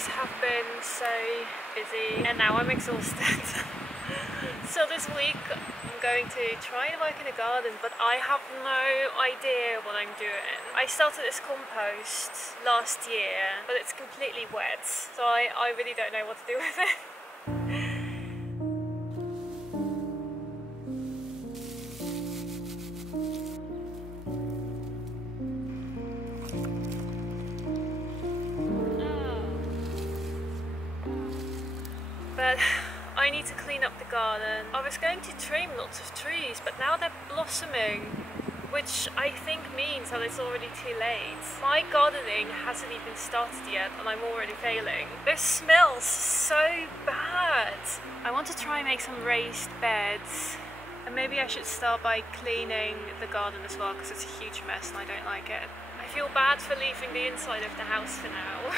weeks have been so busy and now I'm exhausted. So this week I'm going to try and work in the garden, but I have no idea what I'm doing. I started this compost last year, but it's completely wet, so I really don't know what to do with it. But I need to clean up the garden. I was going to trim lots of trees, but now they're blossoming, which I think means that it's already too late. My gardening hasn't even started yet and I'm already failing. This smells so bad. I want to try and make some raised beds, and maybe I should start by cleaning the garden as well, because it's a huge mess and I don't like it. I feel bad for leaving the inside of the house for now.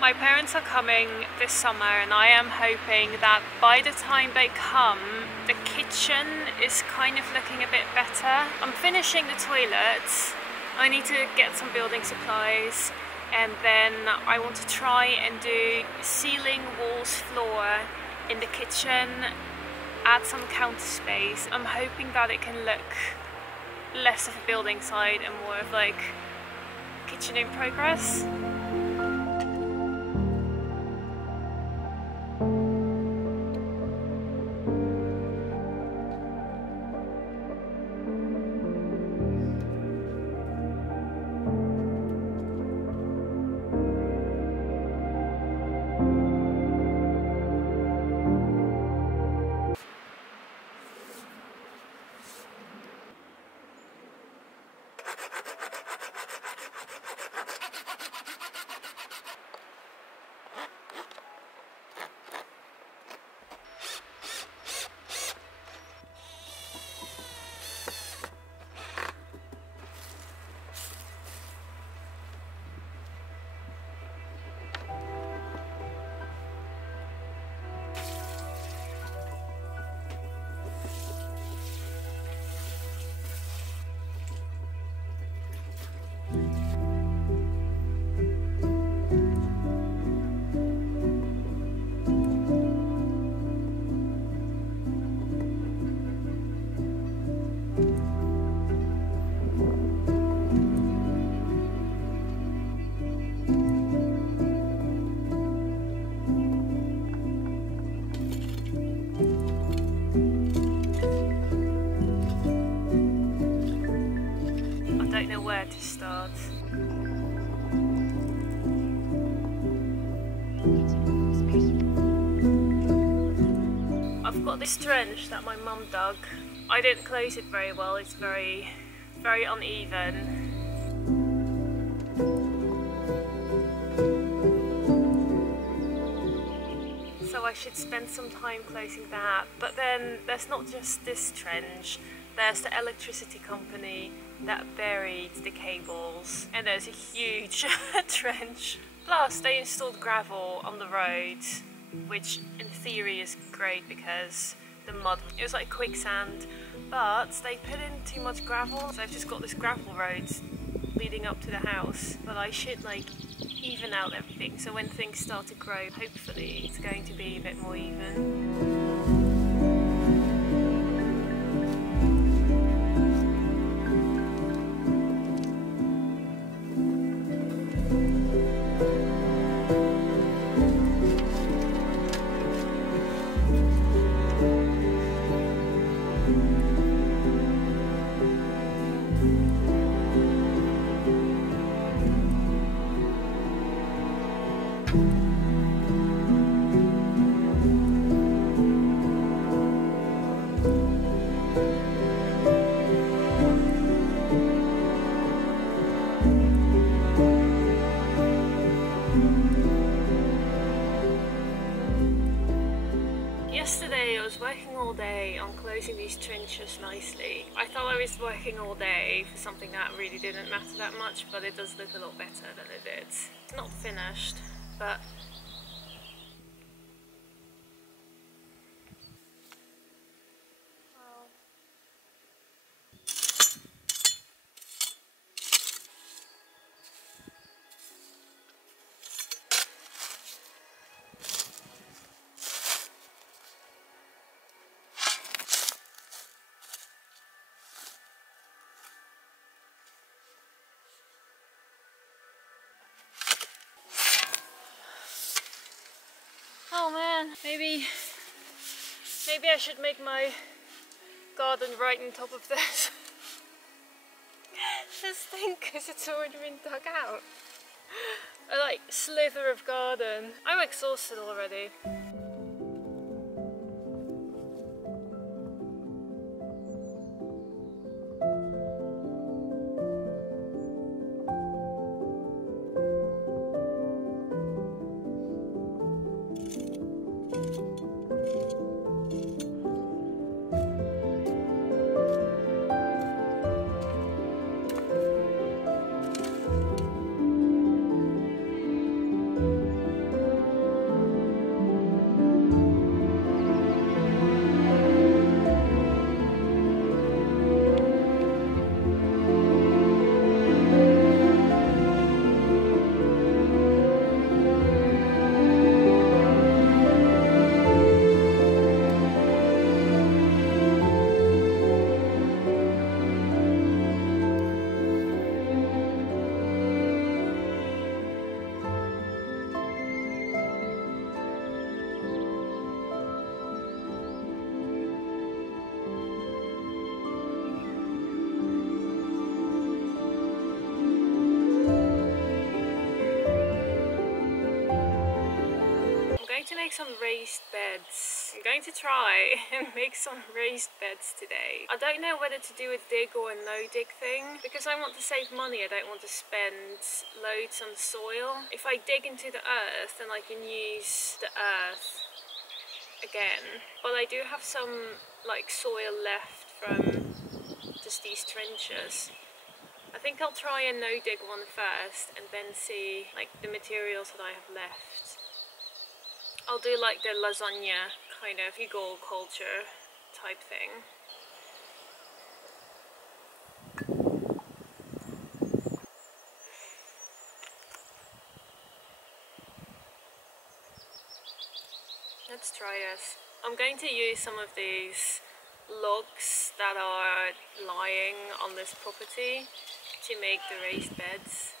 My parents are coming this summer and I am hoping that by the time they come, the kitchen is kind of looking a bit better. I'm finishing the toilet. I need to get some building supplies, and then I want to try and do ceiling, walls, floor in the kitchen, add some counter space. I'm hoping that it can look less of a building site and more of like kitchen in progress. I don't know where to start. I've got this trench that my mum dug. I didn't close it very well, it's very uneven. So I should spend some time closing that. But then there's not just this trench, there's the electricity company that buried the cables, and there's a huge trench. Plus they installed gravel on the road, which in theory is great because the mud, it was like quicksand, but they put in too much gravel, so I've just got this gravel road leading up to the house. But I should like even out everything, so when things start to grow, hopefully it's going to be a bit more even. Yesterday I was working all day on closing these trenches nicely. I thought I was working all day for something that really didn't matter that much, but it does look a lot better than it did. It's not finished, but Oh man, maybe I should make my garden right on top of this. This thing, because it's already been dug out. A like slither of garden. I'm exhausted already. To make some raised beds. I'm going to try and make some raised beds today. I don't know whether to do a dig or a no dig thing, because I want to save money. I don't want to spend loads on soil. If I dig into the earth, then I can use the earth again. But I do have some like soil left from just these trenches. I think I'll try a no dig one first and then see like the materials that I have left. I'll do like the lasagna kind of Igor culture type thing. Let's try this. I'm going to use some of these logs that are lying on this property to make the raised beds.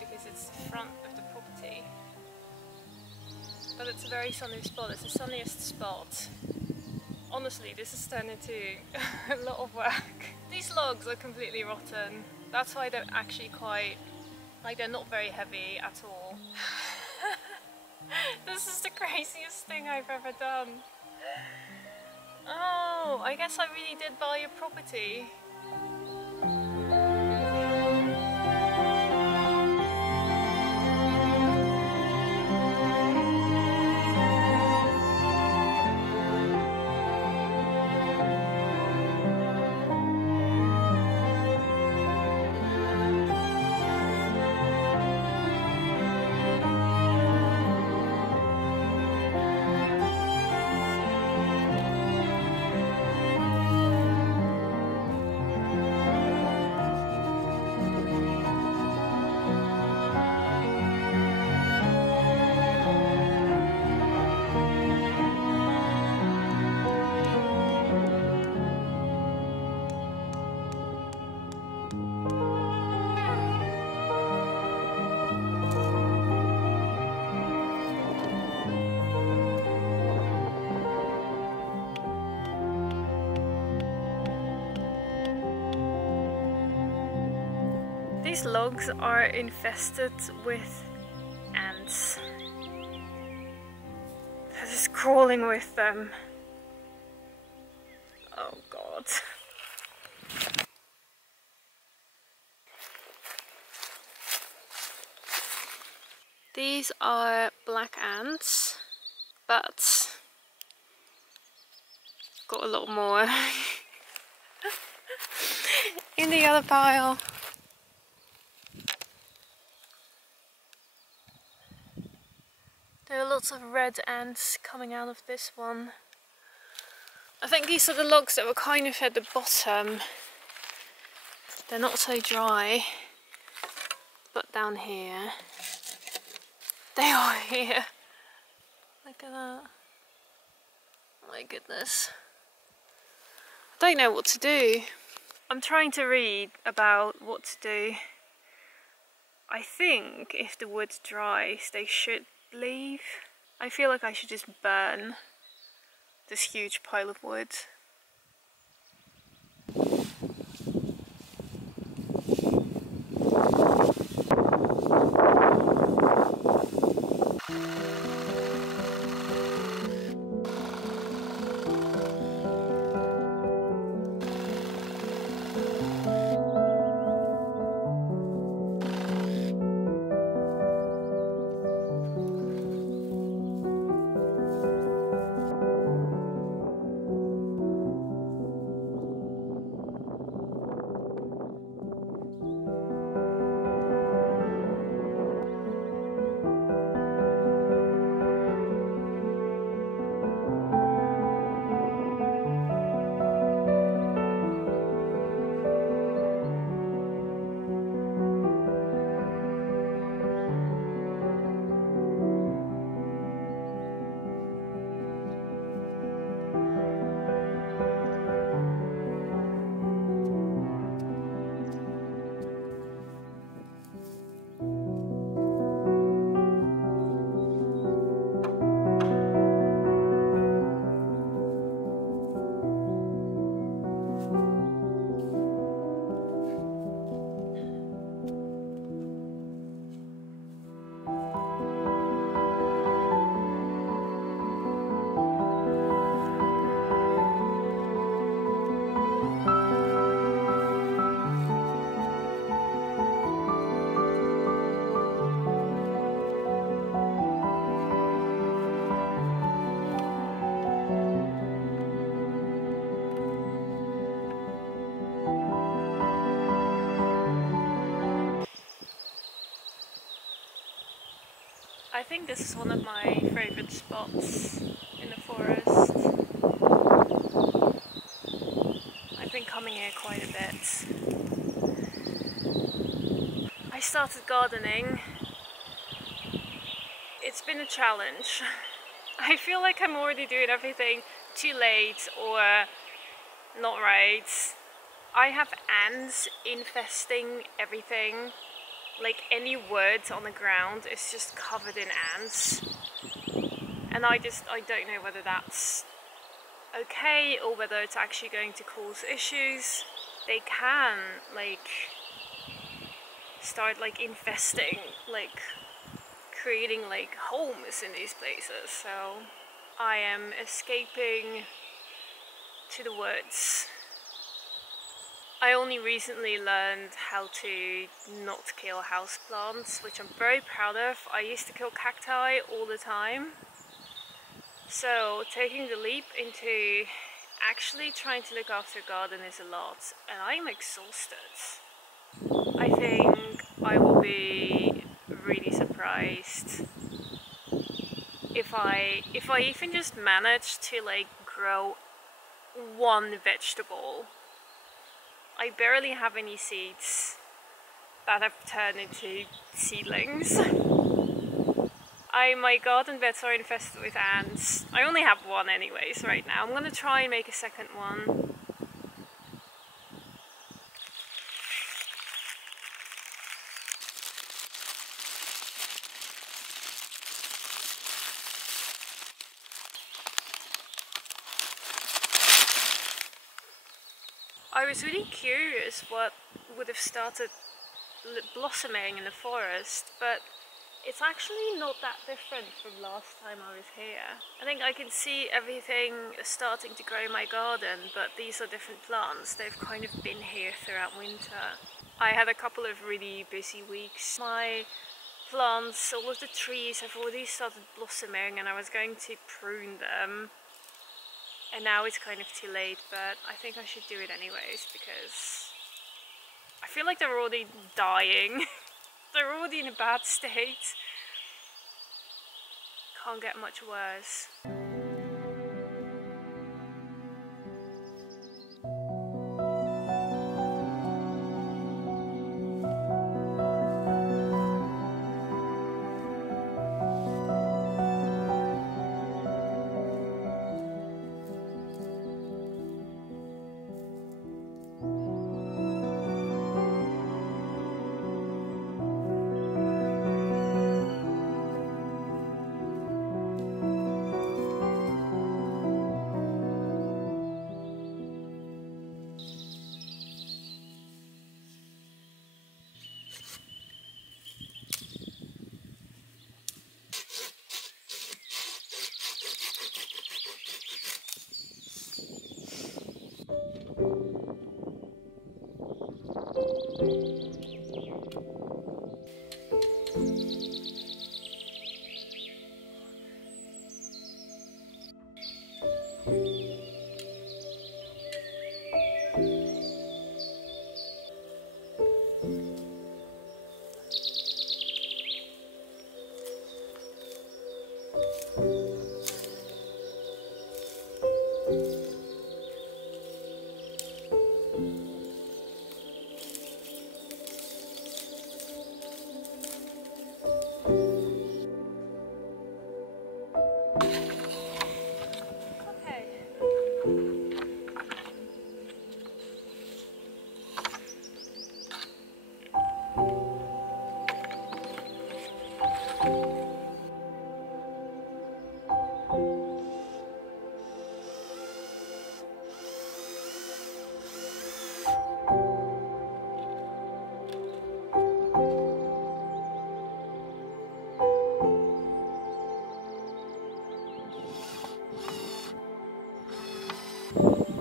Because it's the front of the property, but it's a very sunny spot. It's the sunniest spot. Honestly, this has turned into a lot of work. These logs are completely rotten. That's why they're actually quite, like, they're not very heavy at all. This is the craziest thing I've ever done. Oh, I guess I really did buy a property. these logs are infested with ants. They're just crawling with them. Oh god. These are black ants, but got a lot more in the other pile. There are lots of red ants coming out of this one. I think these are the logs that were kind of at the bottom. They're not so dry, but down here, they are here. Look at that. My goodness. I don't know what to do. I'm trying to read about what to do. I think if the wood dries, they should leave. I feel like I should just burn this huge pile of wood. I think this is one of my favourite spots in the forest. I've been coming here quite a bit. I started gardening. It's been a challenge. I feel like I'm already doing everything too late or not right. I have ants infesting everything. Like any wood on the ground is just covered in ants. And I don't know whether that's okay or whether it's actually going to cause issues. They can like start like infesting, like creating like homes in these places. So I am escaping to the woods. I only recently learned how to not kill houseplants, which I'm very proud of. I used to kill cacti all the time. So taking the leap into actually trying to look after a garden is a lot, and I'm exhausted. I think I will be really surprised if I even just manage to like grow one vegetable. I barely have any seeds that have turned into seedlings. My garden beds are infested with ants. I only have one anyways right now. I'm gonna try and make a second one. I was really curious what would have started blossoming in the forest, but it's actually not that different from last time I was here. I think I can see everything starting to grow in my garden, but these are different plants. They've kind of been here throughout winter. I had a couple of really busy weeks. My plants, all of the trees have already started blossoming and I was going to prune them. And now it's kind of too late, but I think I should do it anyways because I feel like they're already dying. They're already in a bad state. Can't get much worse.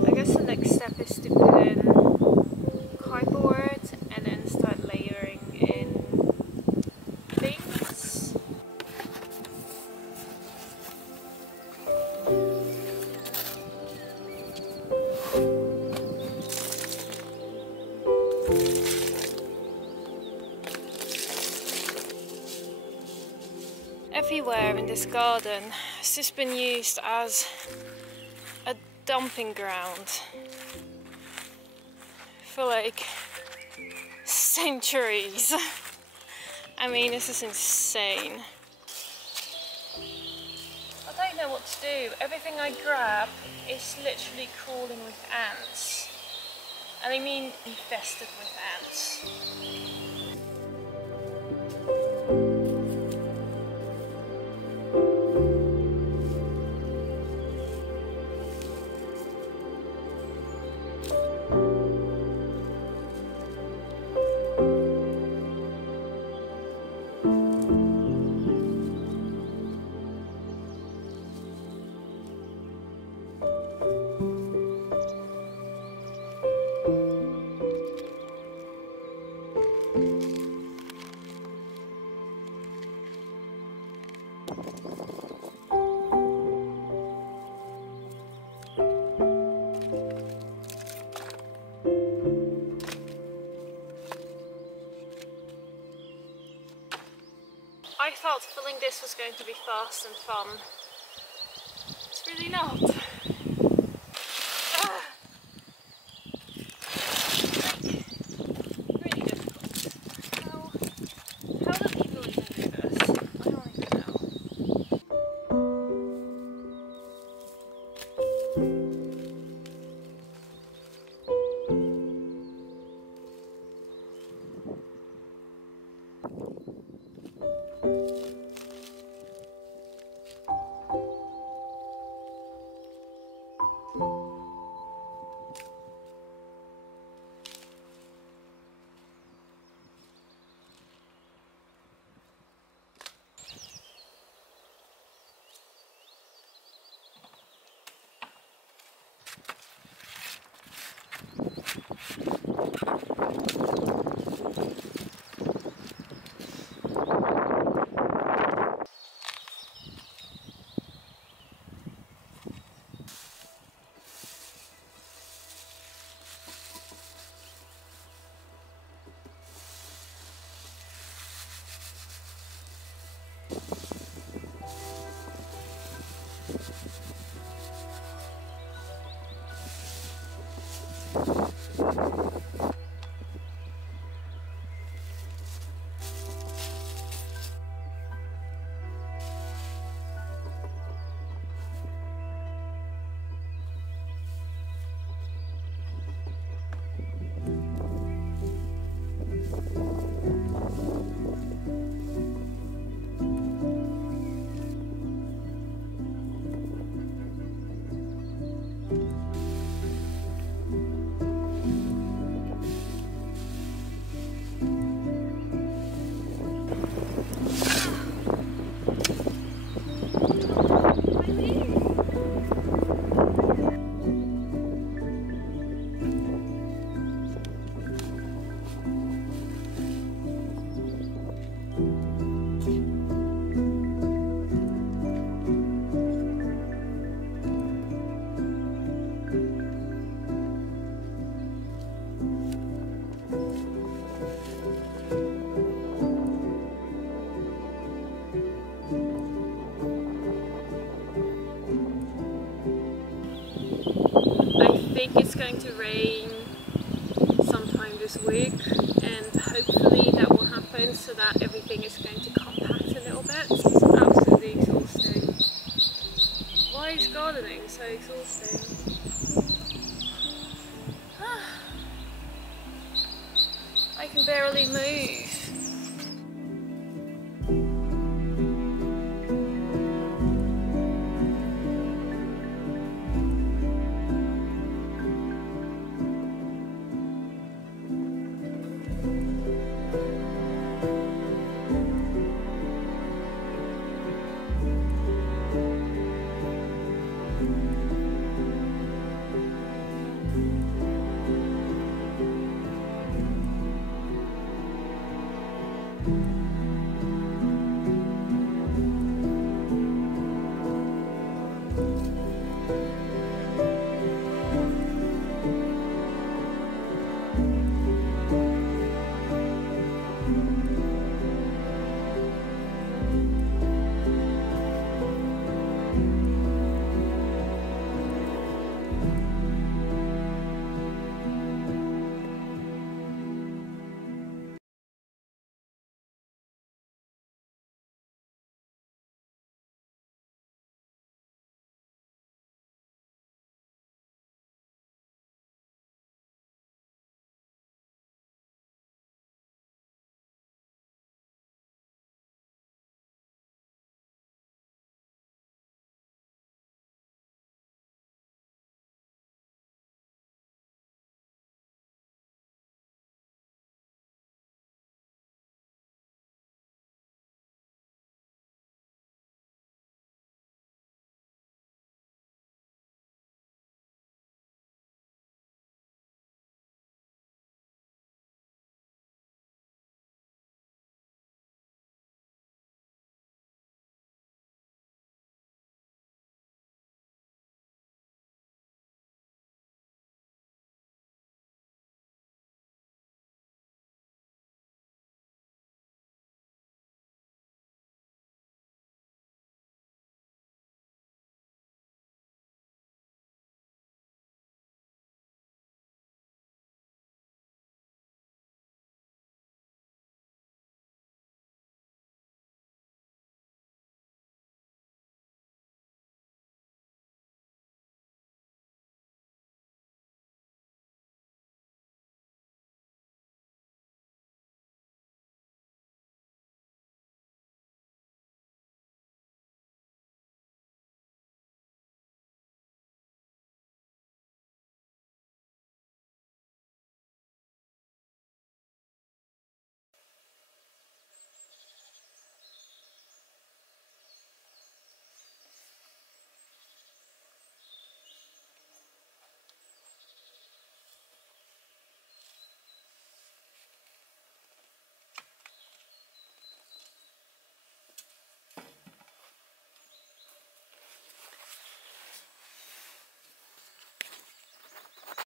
I guess the next step is to put in cardboard and then start layering in things. Everywhere in this garden has just been used as a dumping ground for like centuries. I mean, this is insane. I don't know what to do. Everything I grab is literally crawling with ants. And I mean infested with ants. I thought filling this was going to be fast and fun. It's really not. Really difficult. How do people even do this? I don't even know. I think it's going to rain sometime this week, and hopefully that will happen so that everything is going to compact a little bit. It's absolutely exhausting. Why is gardening so exhausting? I can barely move.